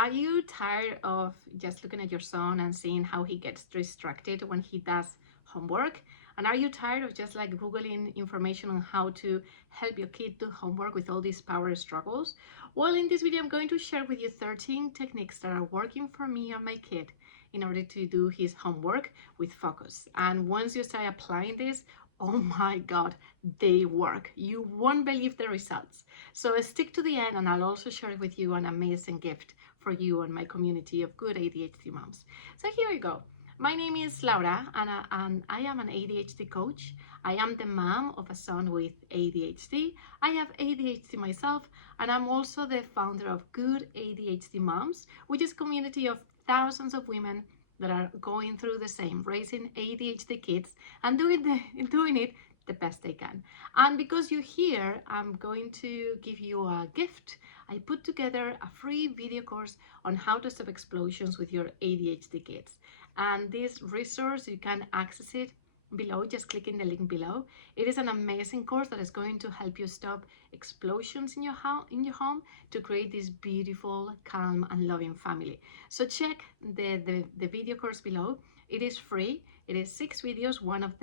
Are you tired of just looking at your son and seeing how he gets distracted when he does homework? And are you tired of just like Googling information on how to help your kid do homework with all these power struggles? Well, in this video, I'm going to share with you 13 techniques that are working for me and my kid in order to do his homework with focus. And once you start applying this, oh my God, they work. You won't believe the results. So stick to the end, and I'll also share with you an amazing gift for you and my community of good ADHD moms. So here you go. My name is Laura, and I am an ADHD coach. I am the mom of a son with ADHD. I have ADHD myself, and I'm also the founder of Good ADHD Moms, which is a community of thousands of women that are going through the same, raising ADHD kids and doing it the best they can. And because you're here, I'm going to give you a gift. I put together a free video course on how to stop explosions with your ADHD kids. And this resource, you can access it below, just clicking the link below. It is an amazing course that is going to help you stop explosions in your home to create this beautiful, calm, and loving family. So check the video course below. It is free. It is 6 videos, one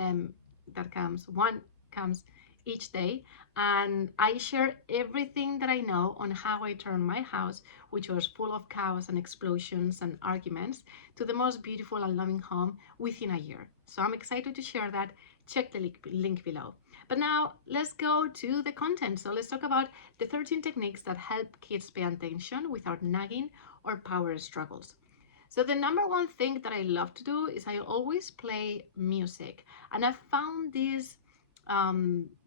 comes each day, and I share everything that I know on how I turned my house, which was full of chaos and explosions and arguments, to the most beautiful and loving home within a year. So I'm excited to share that. Check the link below. But now let's go to the content. So let's talk about the 13 techniques that help kids pay attention without nagging or power struggles. So the number one thing that I love to do is I always play music, and I found this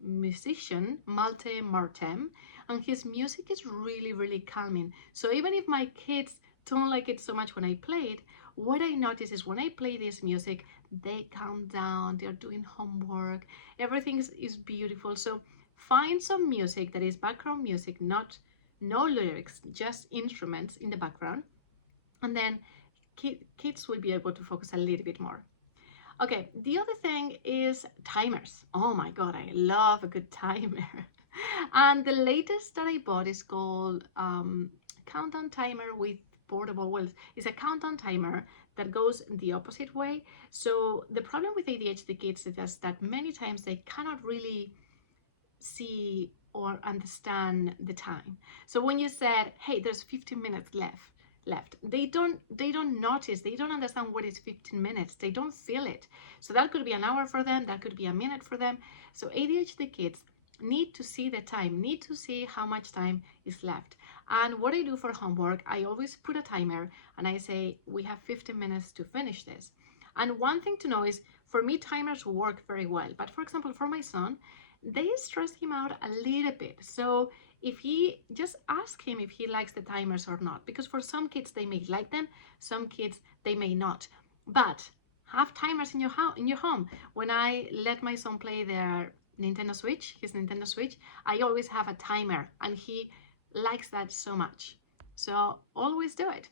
musician, Malte Martem, and his music is really, really calming. So even if my kids don't like it so much when I play it, what I notice is when I play this music, they calm down, they're doing homework, everything is beautiful. So find some music that is background music, no lyrics, just instruments in the background, and then kids will be able to focus a little bit more. Okay, the other thing is timers. Oh my God, I love a good timer. And the latest that I bought is called countdown timer with portable. Well, it's a countdown timer that goes the opposite way. So the problem with ADHD kids is that many times they cannot really see or understand the time. So when you said, hey, there's 15 minutes left, they don't notice, they don't understand what is 15 minutes, they don't feel it. So that could be an hour for them, that could be a minute for them. So ADHD kids need to see the time, need to see how much time is left. And what I do for homework, I always put a timer and I say we have 15 minutes to finish this. And one thing to know is, for me, timers work very well, but for example, for my son, they stress him out a little bit. So if he just ask him if he likes the timers or not, because for some kids they may like them, some kids they may not. But have timers in your home. When I let my son play his Nintendo Switch, I always have a timer, and he likes that so much. So always do it.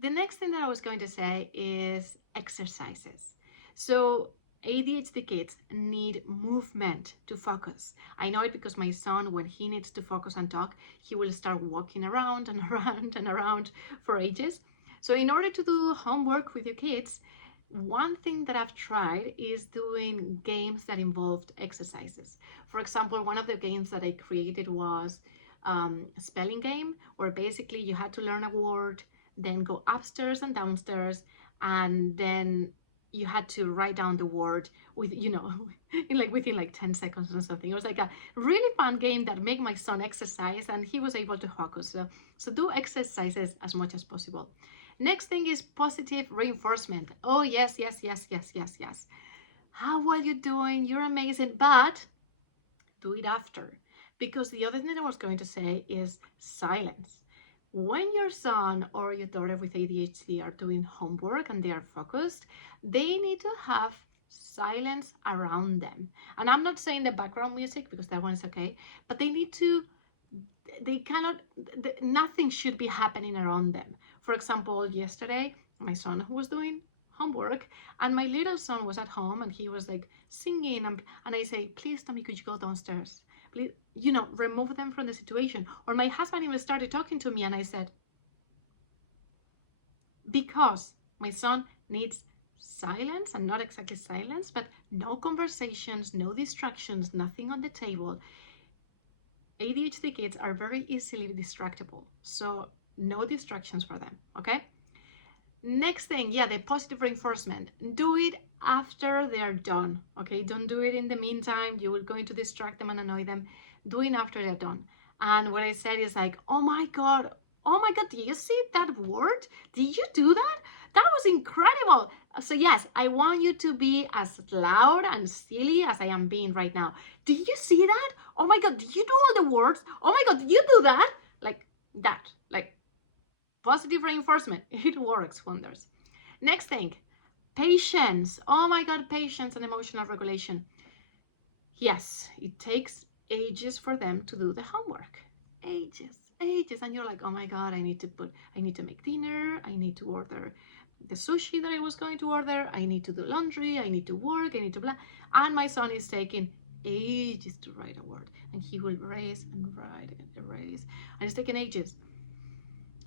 The next thing that I was going to say is exercises. So ADHD kids need movement to focus. I know it because my son, when he needs to focus and talk, he will start walking around and around and around for ages. So in order to do homework with your kids, one thing that I've tried is doing games that involved exercises. For example, one of the games that I created was a spelling game, where basically you had to learn a word, then go upstairs and downstairs, and then you had to write down the word with, within like 10 seconds or something. It was like a really fun game that made my son exercise, and he was able to focus. So do exercises as much as possible. Next thing is positive reinforcement. Oh, yes. How are you doing? You're amazing, but do it after. Because the other thing I was going to say is silence. When your son or your daughter with ADHD are doing homework and they are focused, they need to have silence around them. And I'm not saying the background music, because that one's okay, but nothing should be happening around them. For example, yesterday, my son was doing homework, and my little son was at home, and he was like singing, and I say, please, Tommy, could you go downstairs? Please, remove them from the situation. Or my husband even started talking to me, and I said, because my son needs silence, and not exactly silence, but no conversations, no distractions, nothing on the table. ADHD kids are very easily distractible, so no distractions for them, okay? Next thing, yeah, the positive reinforcement. Do it after they're done, okay? Don't do it in the meantime. You will going to distract them and annoy them. Do it after they're done. And what I said is like, oh my God, did you see that word? Did you do that? That was incredible. So yes, I want you to be as loud and silly as I am being right now. Did you see that? Oh my God, did you do all the words? Oh my God, did you do that? Like that, like positive reinforcement. It works wonders. Next thing, patience. Oh my God, patience and emotional regulation. Yes, it takes ages for them to do the homework. Ages. And you're like, oh my God, I need to make dinner. I need to order the sushi that I was going to order. I need to do laundry. I need to work. I need to blah. And my son is taking ages to write a word. And he will erase and write and erase. And it's taking ages.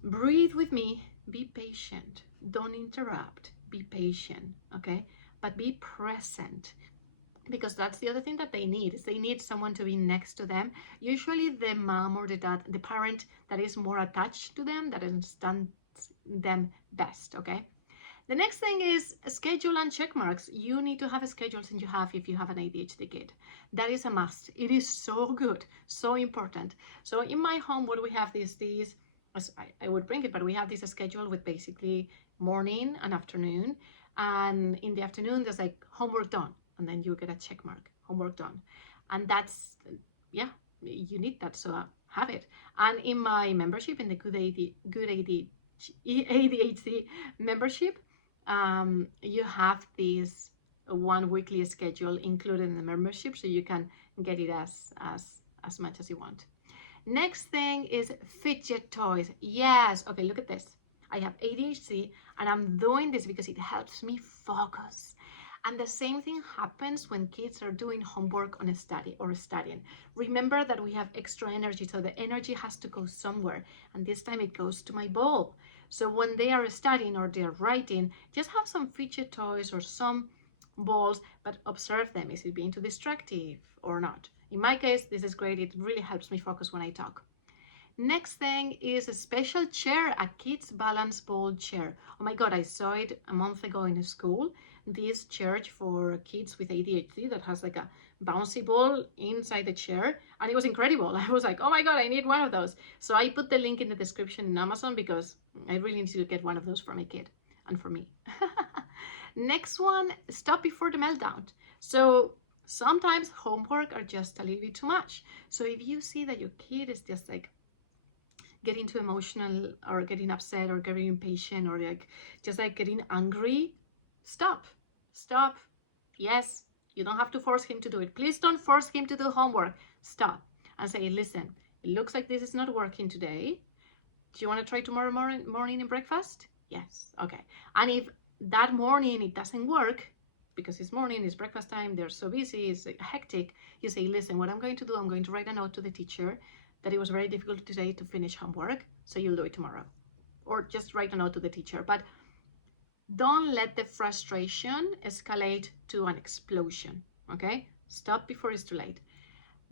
Breathe with me. Be patient. Don't interrupt. Be patient, okay? But be present, because that's the other thing that they need, is they need someone to be next to them. Usually the mom or the dad, the parent that is more attached to them, that understands them best, okay? The next thing is schedule and check marks. You need to have schedules, and you have if you have an ADHD kid. That is a must. It is so good, so important. So in my home, what we have these I would bring it, but we have this schedule with basically morning and afternoon. And in the afternoon, there's like homework done. And then you get a check mark, homework done. And that's, yeah, you need that, so have it. And in my membership, in the Good ADHD membership, you have this one weekly schedule included in the membership, so you can get it as much as you want. Next thing is fidget toys. Yes, okay, look at this. I have ADHD, and I'm doing this because it helps me focus. And the same thing happens when kids are doing homework on a study or studying. Remember that we have extra energy, so the energy has to go somewhere. And this time it goes to my bulb. So when they are studying or they're writing, just have some fidget toys or some balls, but observe them. Is it being too distractive or not? In my case, this is great. It really helps me focus when I talk. Next thing is a special chair, a kids balance ball chair. Oh my God, I saw it a month ago in school. This chair for kids with ADHD that has like a bouncy ball inside the chair, and it was incredible. I was like, oh my God, I need one of those. So I put the link in the description in Amazon, because I really need to get one of those for my kid and for me. Next one, stop before the meltdown. So sometimes homework are just a little bit too much. So if you see that your kid is just like getting too emotional or getting upset or getting impatient or like just like getting angry, stop. Yes, you don't have to force him to do it. Please don't force him to do homework. Stop and say, listen, it looks like this is not working today. Do you want to try tomorrow morning in breakfast? Yes. Okay. And if that morning it doesn't work, because it's morning, it's breakfast time, they're so busy, it's hectic, you say, listen, what I'm going to do, I'm going to write a note to the teacher that it was very difficult today to finish homework, so you'll do it tomorrow. Or just write a note to the teacher. But don't let the frustration escalate to an explosion, okay? Stop before it's too late.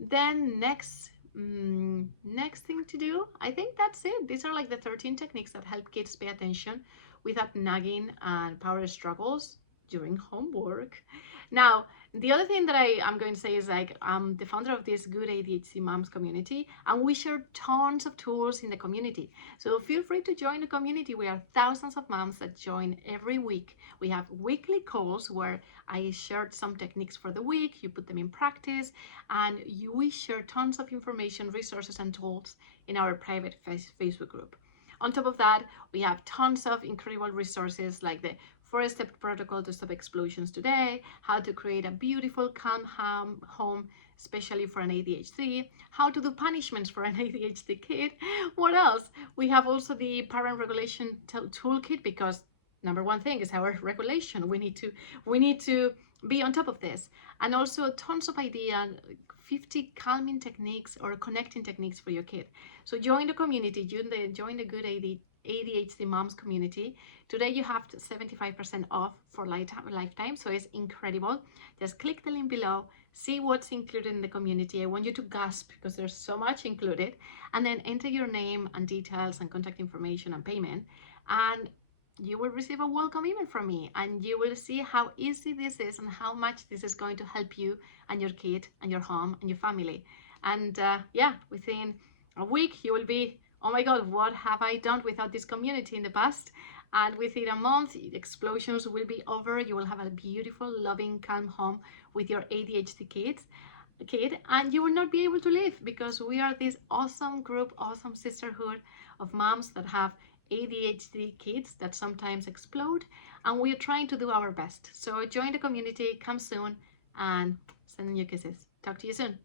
Then next thing to do, I think that's it. These are like the 13 techniques that help kids pay attention without nagging and power struggles during homework. Now, the other thing that I'm going to say is like I'm the founder of this Good ADHD Moms community, and we share tons of tools in the community. So feel free to join the community. We are thousands of moms that join every week. We have weekly calls where I shared some techniques for the week. You put them in practice, and we share tons of information, resources, and tools in our private Facebook group. On top of that, we have tons of incredible resources like the 4-step protocol to stop explosions today, how to create a beautiful, calm home, especially for an ADHD, how to do punishments for an ADHD kid. What else? We have also the parent regulation toolkit, because number one thing is our regulation. We need to be on top of this. And also tons of ideas, 50 calming techniques or connecting techniques for your kid. So join the community, join the Good ADHD Moms community. Today you have 75% off for lifetime, so it's incredible. Just click the link below, see what's included in the community. I want you to gasp because there's so much included, and then enter your name and details and contact information and payment, and you will receive a welcome email from me, and you will see how easy this is and how much this is going to help you and your kid and your home and your family. And yeah, within a week you will be, oh my god, what have I done without this community in the past? And within a month, explosions will be over. You will have a beautiful, loving, calm home with your ADHD kid, and you will not be able to leave, because we are this awesome group, awesome sisterhood of moms that have ADHD kids that sometimes explode, and we are trying to do our best. So join the community, come soon, and sending you kisses. Talk to you soon.